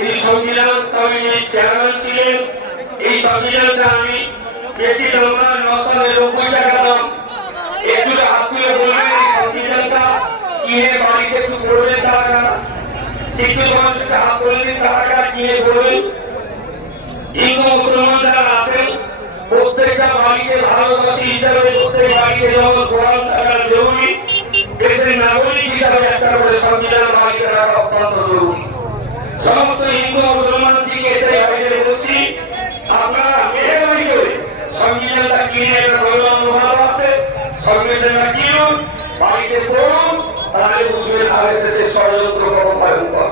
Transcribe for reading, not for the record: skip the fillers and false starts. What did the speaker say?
তিনি সংবিধান কমিটির চেয়ারম্যান ছিলেন। এই সংবিধানটা আমি বেশি লম্বা 990 টাকা দাম। একটু হাত তুলে বলবেন এই সংবিধানটা কিনে বাড়িতে একটু পড়বেন তারা, শিক্ষিত মানুষকে হাত তুলবেন তারা কিনে পড়বেন। হিন্দু মুসলমান যারা আছেন প্রত্যেকটা বাড়িতে ভারতবাসী হিসাবে প্রত্যেক বাড়িতে যেমন কোরআন থাকা জরুরি, দেশের নাগরিক হিসাবে একটা করে সংবিধান বাড়িতে রাখা অত্যন্ত জরুরি। সমস্ত হিন্দু মুসলমান শিখেছে বাইরে বলছি, আপনারা মেহরবানি করে সংবিধানটা কিনে একটা প্রয়োজন আছে, সংবিধানটা কিনুন, বাড়িতে পড়ুন, তাহলে বুঝবেন আরএসএস ষড়যন্ত্র কত ভয়ঙ্কর।